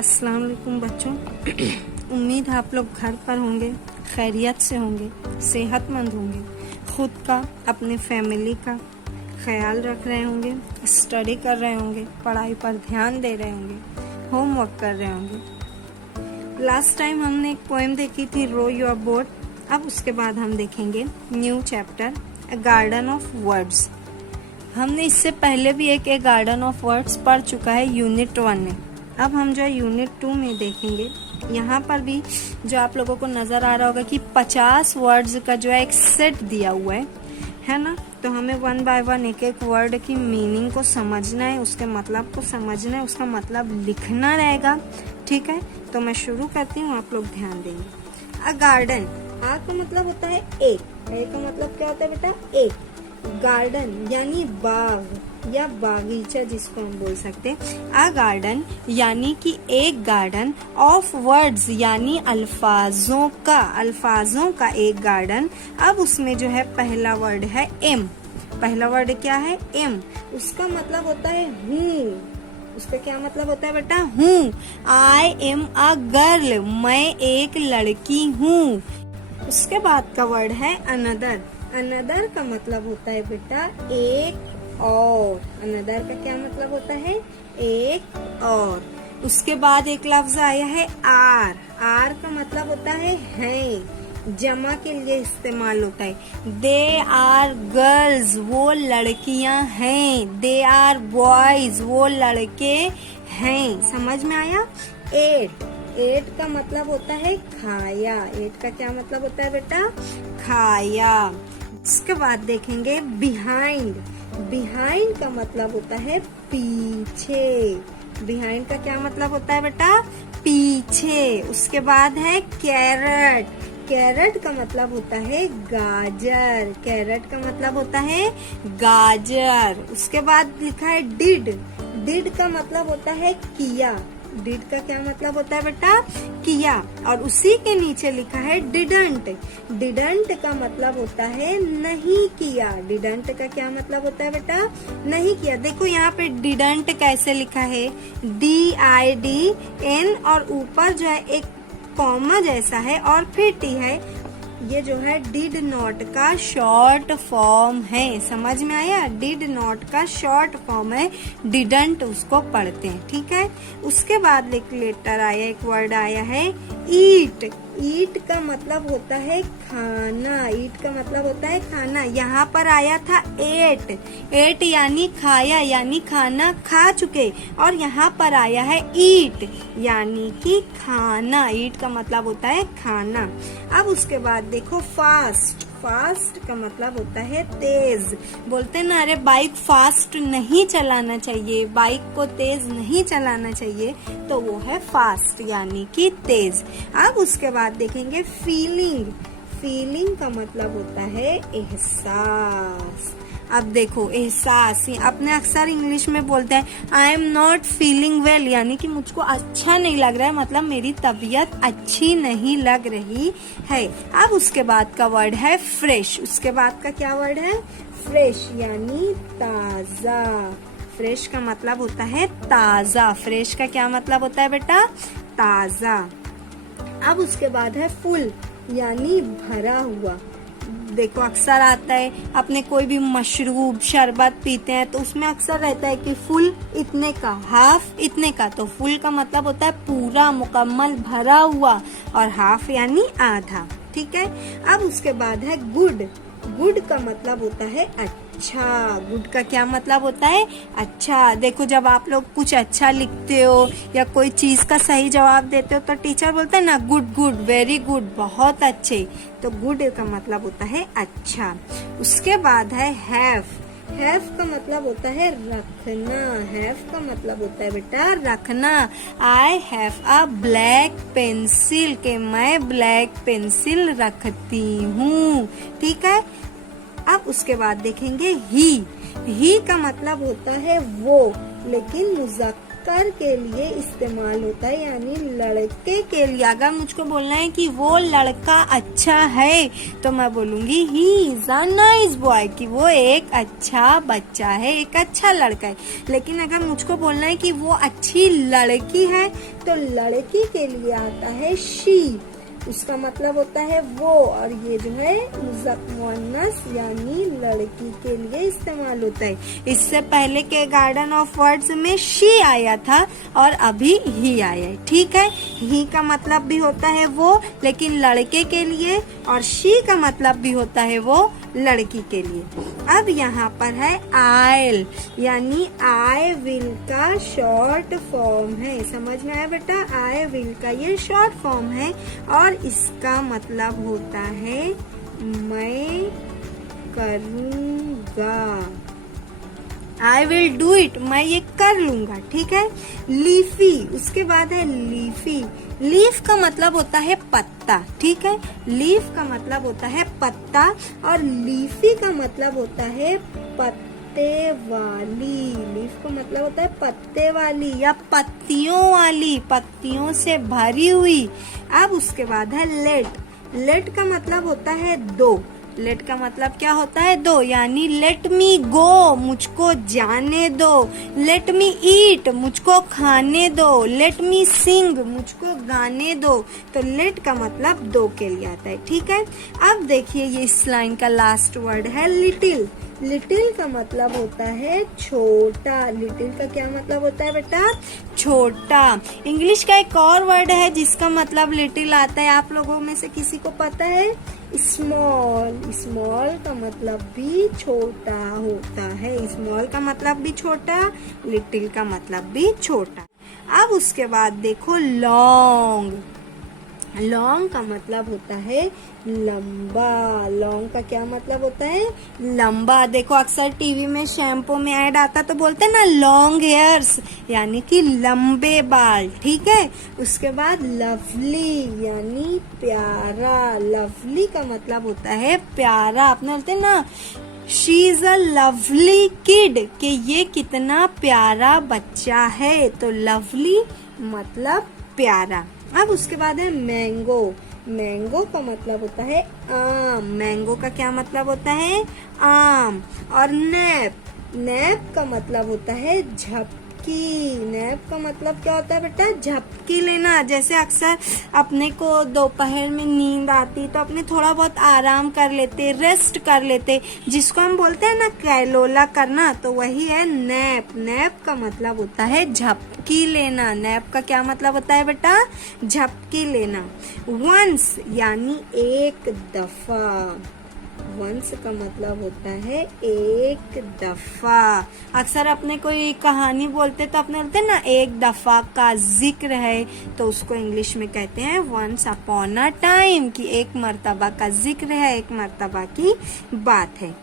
अस्सलाम वालेकुम बच्चों। उम्मीद है आप लोग घर पर होंगे, खैरियत से होंगे, सेहतमंद होंगे, खुद का अपने फैमिली का ख्याल रख रहे होंगे, स्टडी कर रहे होंगे, पढ़ाई पर ध्यान दे रहे होंगे, होमवर्क कर रहे होंगे। लास्ट टाइम हमने एक पोएम देखी थी रो योर बोट। अब उसके बाद हम देखेंगे new chapter A garden of words. हमने इससे पहले भी एक गार्डन ऑफ वर्ड्स पढ़ चुका है यूनिट 1 में। अब हम जो है यूनिट 2 में देखेंगे। यहाँ पर भी जो आप लोगों को नजर आ रहा होगा कि 50 वर्ड्स का जो है एक सेट दिया हुआ है ना। तो हमें 1 बाय 1 एक एक वर्ड की मीनिंग को समझना है, उसके मतलब को समझना है, उसका मतलब लिखना रहेगा। ठीक है, तो मैं शुरू करती हूँ, आप लोग ध्यान देंगे। अ गार्डन, आ का मतलब होता है एक, ए का मतलब क्या होता है बेटा, एक। गार्डन यानी बाग या बागीचा जिसको हम बोल सकते हैं। अ गार्डन यानी कि एक गार्डन, ऑफ वर्ड्स यानी अल्फाजों का एक गार्डन। अब उसमें जो है पहला वर्ड है एम। पहला वर्ड क्या है, एम। उसका मतलब होता है हूँ। उसका क्या मतलब होता है बेटा, हूँ। आई एम अ गर्ल, मैं एक लड़की हूँ। उसके बाद का वर्ड है अनदर। अनदर का मतलब होता है बेटा एक और। अनदर का क्या मतलब होता है, एक और। उसके बाद एक लफ्ज आया है आर। आर का मतलब होता है जमा के लिए इस्तेमाल होता है। दे आर गर्ल्स, वो लड़कियां हैं। दे आर बॉयज, वो लड़के हैं। समझ में आया। एट, एट का मतलब होता है खाया। एट का क्या मतलब होता है बेटा, खाया। इसके बाद देखेंगे बिहाइंड। बिहाइंड का मतलब होता है पीछे। बिहाइंड का क्या मतलब होता है बेटा, पीछे। उसके बाद है कैरट। कैरट का मतलब होता है गाजर। कैरट का मतलब होता है गाजर। उसके बाद लिखा है डिड। डिड का मतलब होता है किया। डिड का क्या मतलब होता है बेटा, किया। और उसी के नीचे लिखा है डिडंट। डिडंट का मतलब होता है नहीं किया। डिडंट का क्या मतलब होता है बेटा, नहीं किया। देखो यहाँ पे डिडंट कैसे लिखा है, DIDN और ऊपर जो है एक कॉमा जैसा है और फिर टी है। ये जो है डिड नॉट का शॉर्ट फॉर्म है। समझ में आया, डिड नॉट का शॉर्ट फॉर्म है, डिडंट उसको पढ़ते हैं। ठीक है। उसके बाद एक लेटर आया, एक वर्ड आया है ईट। ईट का मतलब होता है खाना। ईट का मतलब होता है खाना। यहाँ पर आया था एट। एट यानी खाया, यानी खाना खा चुके। और यहाँ पर आया है ईट यानी कि खाना। ईट का मतलब होता है खाना। अब उसके बाद देखो फास्ट। फास्ट का मतलब होता है तेज। बोलते हैं ना, अरे बाइक फास्ट नहीं चलाना चाहिए, बाइक को तेज नहीं चलाना चाहिए, तो वो है फास्ट यानी कि तेज। अब उसके बाद देखेंगे फीलिंग। फीलिंग का मतलब होता है एहसास। अब देखो एहसास, अपने अक्सर इंग्लिश में बोलते हैं I am not feeling well, यानी कि मुझको अच्छा नहीं लग रहा है, मतलब मेरी तबीयत अच्छी नहीं लग रही है। अब उसके बाद का वर्ड है फ्रेश। उसके बाद का क्या वर्ड है, फ्रेश यानी ताजा। फ्रेश का मतलब होता है ताजा। फ्रेश का क्या मतलब होता है बेटा, ताजा। अब उसके बाद है फुल यानी भरा हुआ। देखो अक्सर आता है, अपने कोई भी मशरूब शरबत पीते हैं तो उसमें अक्सर रहता है कि फुल इतने का, हाफ इतने का। तो फुल का मतलब होता है पूरा, मुकम्मल, भरा हुआ। और हाफ यानी आधा। ठीक है। अब उसके बाद है गुड। गुड का मतलब होता है अच्छा। गुड का क्या मतलब होता है, अच्छा। देखो जब आप लोग कुछ अच्छा लिखते हो या कोई चीज का सही जवाब देते हो तो टीचर बोलते हैं ना गुड गुड, वेरी गुड, बहुत अच्छे। तो गुड का मतलब होता है अच्छा। उसके बाद है हैव। हैव का मतलब होता है रखना। हैव का मतलब होता है बेटा रखना। I have a black pencil, के मैं ब्लैक पेंसिल रखती हूँ। ठीक है। अब उसके बाद देखेंगे ही। ही का मतलब होता है वो, लेकिन कर के लिए इस्तेमाल होता है, यानी लड़के के लिए। अगर मुझको बोलना है कि वो लड़का अच्छा है तो मैं बोलूंगी he is a nice boy, कि वो एक अच्छा बच्चा है, एक अच्छा लड़का है। लेकिन अगर मुझको बोलना है कि वो अच्छी लड़की है तो लड़की के लिए आता है शी, उसका मतलब होता है वो, और ये जो है मुअन्नस यानी लड़की के लिए इस्तेमाल होता है। इससे पहले के गार्डन ऑफ वर्ड्स में शी आया था और अभी ही आया है, ठीक है। ही का मतलब भी होता है वो, लेकिन लड़के के लिए, और शी का मतलब भी होता है वो लड़की के लिए। अब यहाँ पर है आइल, यानी आई विल का शॉर्ट फॉर्म है। समझ में आया बेटा, आई विल का ये शॉर्ट फॉर्म है और इसका मतलब होता है मैं करूँगा। आई विल डू इट, मैं ये कर लूंगा, ठीक है। लीफी, उसके बाद है लीफी। लीफ का मतलब होता है पत्ता, ठीक है। लीफ का मतलब होता है पत्ता और लीफी का मतलब होता है पत्ते वाली। लीफ का मतलब होता है पत्ते वाली या पत्तियों वाली, पत्तियों से भरी हुई। अब उसके बाद है लेट। लेट का मतलब होता है दो। लेट का मतलब क्या होता है? दो, यानी लेट मी गो, मुझको जाने दो। लेट मी ईट, मुझको खाने दो। लेट मी सिंग, मुझको गाने दो। तो लेट का मतलब दो के लिए आता है, ठीक है। अब देखिए ये इस लाइन का लास्ट वर्ड है लिटिल। लिटिल का मतलब होता है छोटा। लिटिल का क्या मतलब होता है बेटा? छोटा। इंग्लिश का एक और वर्ड है जिसका मतलब लिटिल आता है, आप लोगों में से किसी को पता है? स्मॉल। स्मॉल का मतलब भी छोटा होता है। स्मॉल का मतलब भी छोटा, लिटिल का मतलब भी छोटा। अब उसके बाद देखो लॉन्ग। लॉन्ग का मतलब होता है लंबा। लॉन्ग का क्या मतलब होता है? लंबा। देखो अक्सर टीवी में शैम्पू में ऐड आता तो बोलते हैं ना लॉन्ग हेयर्स, यानी कि लंबे बाल, ठीक है। उसके बाद लवली यानी प्यारा। लवली का मतलब होता है प्यारा। आपने बोलते हैं ना she is a lovely kid, कि ये कितना प्यारा बच्चा है। तो लवली मतलब प्यारा। अब उसके बाद है मैंगो। मैंगो का मतलब होता है आम। मैंगो का क्या मतलब होता है? आम। और नैप। नैप का मतलब होता है झपकी। नैप का मतलब क्या होता है बेटा? झपकी लेना। जैसे अक्सर अपने को दोपहर में नींद आती तो अपने थोड़ा बहुत आराम कर लेते, रेस्ट कर लेते, जिसको हम बोलते हैं ना कैलोला करना, तो वही है नैप। नैप का मतलब होता है झपकी लेना। नैप का क्या मतलब होता है बेटा? झपकी लेना। वंस यानी एक दफा। वंस का मतलब होता है एक दफा। अक्सर अपने कोई कहानी बोलते तो अपने बोलते हैं ना एक दफा का जिक्र है, तो उसको इंग्लिश में कहते हैं वंस अपॉन अ टाइम, कि एक मर्तबा का जिक्र है, एक मर्तबा की बात है।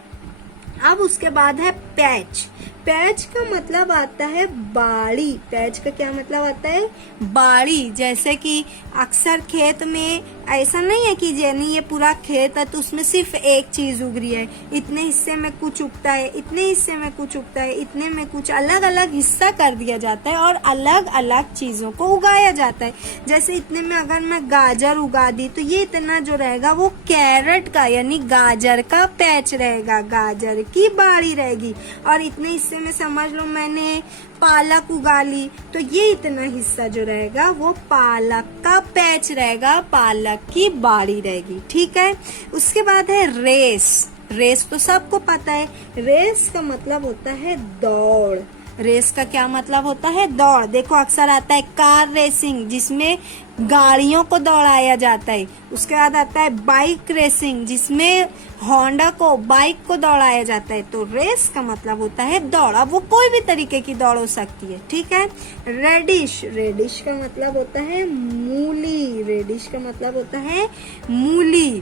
अब उसके बाद है पैच। पैच का मतलब आता है बाड़ी। पैच का क्या मतलब आता है? बाड़ी। जैसे कि अक्सर खेत में ऐसा नहीं है कि यानी ये पूरा खेत है तो उसमें सिर्फ एक चीज उग रही है, इतने हिस्से में कुछ उगता है, इतने हिस्से में कुछ उगता है, इतने में कुछ, अलग अलग हिस्सा कर दिया जाता है और अलग अलग चीजों को उगाया जाता है। जैसे इतने में अगर मैं गाजर उगा दी तो ये इतना जो रहेगा वो कैरेट का यानी गाजर का पैच रहेगा, गाजर की बाड़ी रहेगी। और इतने हिस्से में समझ लो मैंने पालक उगा ली तो ये इतना हिस्सा जो रहेगा वो पालक का पैच रहेगा, पालक की बाड़ी रहेगी, ठीक है। उसके बाद है रेस। रेस तो सबको पता है। रेस का मतलब होता है दौड़। रेस का क्या मतलब होता है? दौड़। देखो अक्सर आता है कार रेसिंग जिसमें गाड़ियों को दौड़ाया जाता है। उसके बाद आता है बाइक रेसिंग जिसमें होंडा को, बाइक को दौड़ाया जाता है। तो रेस का मतलब होता है दौड़। अब वो कोई भी तरीके की दौड़ हो सकती है, ठीक है। रेडिश। रेडिश का मतलब होता है मूली। रेडिश का मतलब होता है मूली।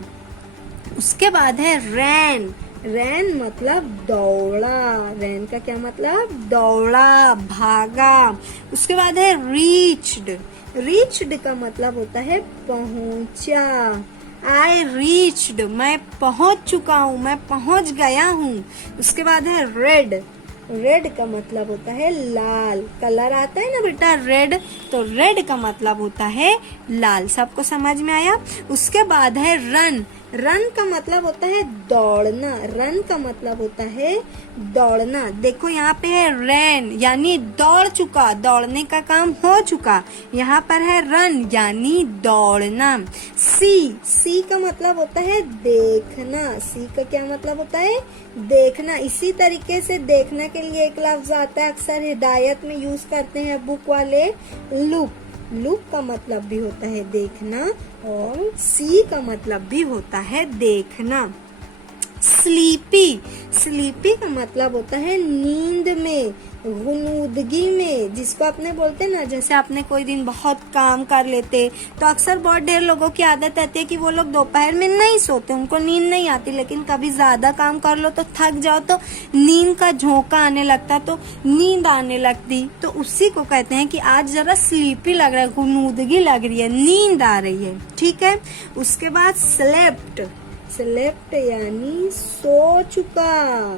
उसके बाद है रैन। रैन मतलब दौड़ा। रैन का क्या मतलब? दौड़ा, भागा। उसके बाद है रीच्ड। रीच्ड का मतलब होता है पहुंचा। आई रीच्ड, मैं पहुंच चुका हूँ, मैं पहुंच गया हूँ। उसके बाद है रेड। रेड का मतलब होता है लाल, कलर आता है ना बेटा रेड, तो रेड का मतलब होता है लाल। सबको समझ में आया? उसके बाद है रन। रन का मतलब होता है दौड़ना, रन का मतलब होता है दौड़ना। देखो यहाँ पे है रैन यानी दौड़ चुका, दौड़ने का काम हो चुका। यहाँ पर है रन यानी दौड़ना। सी का मतलब होता है देखना, सी का क्या मतलब होता है? देखना। इसी तरीके से देखने के लिए एक लफ्ज आता है, अक्सर हिदायत में यूज करते हैं बुक वाले, लुक। लुक का मतलब भी होता है देखना और सी का मतलब भी होता है देखना। स्लीपी, स्लीपी का मतलब होता है नींद में, गुनूदगी में, जिसको अपने बोलते ना, जैसे आपने कोई दिन बहुत काम कर लेते तो अक्सर बहुत ढेर लोगों की आदत रहती है कि वो लोग दोपहर में नहीं सोते, उनको नींद नहीं आती, लेकिन कभी ज्यादा काम कर लो तो थक जाओ तो नींद का झोंका आने लगता, तो नींद आने लगती, तो उसी को कहते हैं कि आज जरा स्लीपी लग रहा है, गुनूदगी लग रही है, नींद आ रही है। ठीक है। उसके बाद स्लेप्ट, स्लेप्ट यानी सो चुका,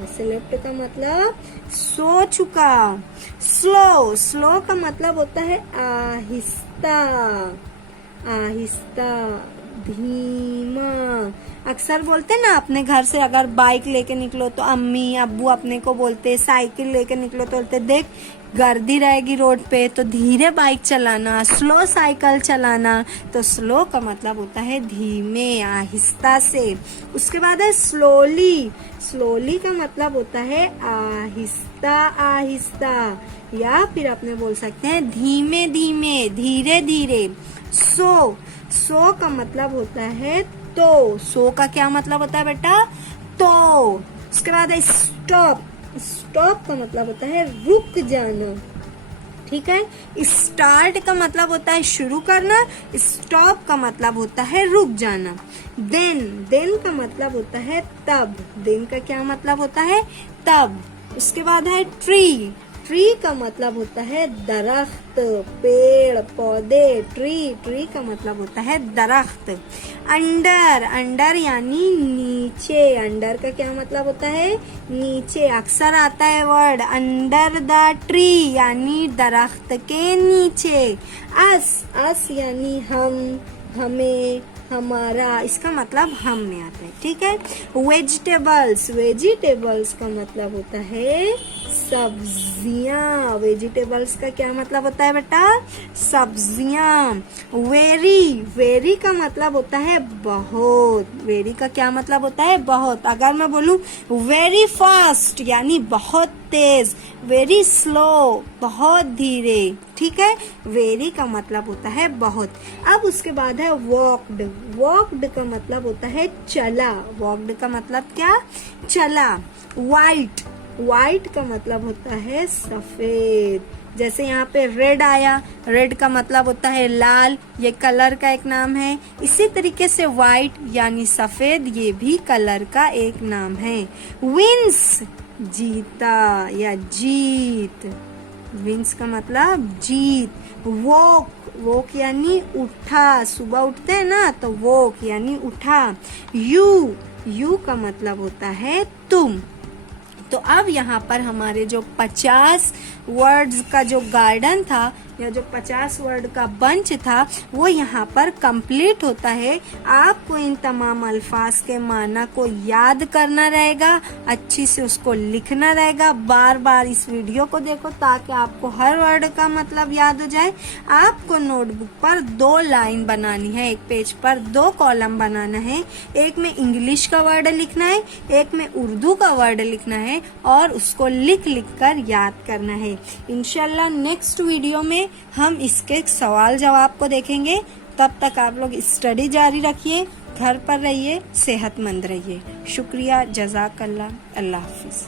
स्लेप्ट का मतलब सो चुका। स्लो, स्लो का मतलब होता है आहिस्ता, आहिस्ता, धीमा। अक्सर बोलते ना अपने घर से अगर बाइक लेके निकलो तो अम्मी अब्बू अपने को बोलते, साइकिल लेके निकलो तो बोलते देख गर्दी रहेगी रोड पे तो धीरे बाइक चलाना, स्लो साइकिल चलाना। तो स्लो का मतलब होता है धीमे, आहिस्ता से। उसके बाद है स्लोली, स्लोली का मतलब होता है आहिस्ता आहिस्ता, या फिर अपने बोल सकते हैं धीमे धीमे, धीरे धीरे। सो, सो का मतलब होता है तो, सो का क्या मतलब होता है बेटा? तो। उसके बाद है स्टॉप, स्टॉप का मतलब होता है रुक जाना। ठीक है। स्टार्ट का मतलब होता है शुरू करना, स्टॉप का मतलब होता है रुक जाना। देन, देन का मतलब होता है तब, देन का क्या मतलब होता है? तब। उसके बाद है ट्री, ट्री का मतलब होता है दरख्त, पेड़ पौधे, ट्री, ट्री का मतलब होता है दरख्त। अंडर, अंडर यानी नीचे, अंडर का क्या मतलब होता है? नीचे। अक्सर आता है वर्ड अंडर द ट्री यानी दरख्त के नीचे। अस, अस यानी हम, हमें, हमारा, इसका मतलब हम में आता है। ठीक है। वेजिटेबल्स, वेजिटेबल्स का मतलब होता है सब्जियां, वेजिटेबल्स का क्या मतलब होता है बेटा? सब्जियां। वेरी, वेरी का मतलब होता है बहुत, वेरी का क्या मतलब होता है? बहुत। अगर मैं बोलूं वेरी फास्ट यानी बहुत तेज, वेरी स्लो बहुत धीरे। ठीक है। वेरी का मतलब होता है बहुत। अब उसके बाद है वॉक्ड, वॉक्ड का मतलब होता है चला, वॉक्ड का मतलब क्या? चला। वाइट, वाइट का मतलब होता है सफेद, जैसे यहाँ पे रेड आया, रेड का मतलब होता है लाल, ये कलर का एक नाम है। इसी तरीके से वाइट यानी सफेद, ये भी कलर का एक नाम है। विंस, जीता या जीत, विंस का मतलब जीत। वॉक, वॉक यानी उठा, सुबह उठते हैं ना तो वॉक यानी उठा। यू, यू का मतलब होता है तुम। तो अब यहाँ पर हमारे जो 50 वर्ड्स का जो गार्डन था या जो 50 वर्ड का बंच था वो यहाँ पर कंप्लीट होता है। आपको इन तमाम अल्फाज के माना को याद करना रहेगा, अच्छी से उसको लिखना रहेगा। बार बार इस वीडियो को देखो ताकि आपको हर वर्ड का मतलब याद हो जाए। आपको नोटबुक पर 2 लाइन बनानी है, एक पेज पर 2 कॉलम बनाना है। एक में इंग्लिश का वर्ड लिखना है, एक में उर्दू का वर्ड लिखना है और उसको लिख लिख कर याद करना है। इंशाल्लाह नेक्स्ट वीडियो में हम इसके सवाल जवाब को देखेंगे। तब तक आप लोग स्टडी जारी रखिए, घर पर रहिए, सेहतमंद रहिए। शुक्रिया, जज़ाकल्लाह, अल्लाह हाफिज।